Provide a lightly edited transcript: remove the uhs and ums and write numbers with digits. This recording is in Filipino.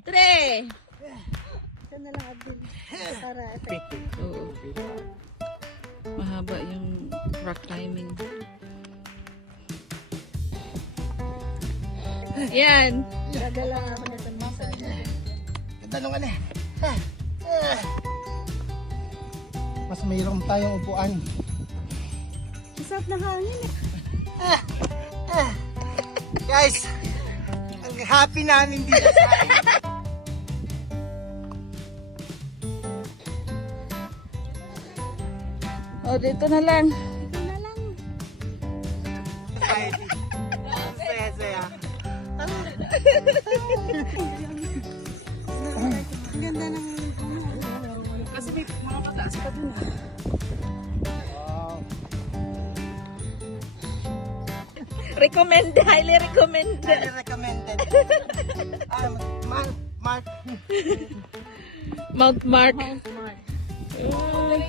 Tre! Ito na lang Abdul. Para Oo. Mahaba yung rock climbing. Yan. gagala ako na sa minsan. Ganda nung ano eh. Mas mayroon tayong upuan. Masarap na hangin eh. Guys, ang happy namin dito sa O, dito na lang. Ito na lang. society. Saya-saya. Ang ganda ng Kasi may mga pataas pa dun. Wow. Recommend, highly recommend. Very recommended. Mark. Mount Mark. Mount Mark. Mm.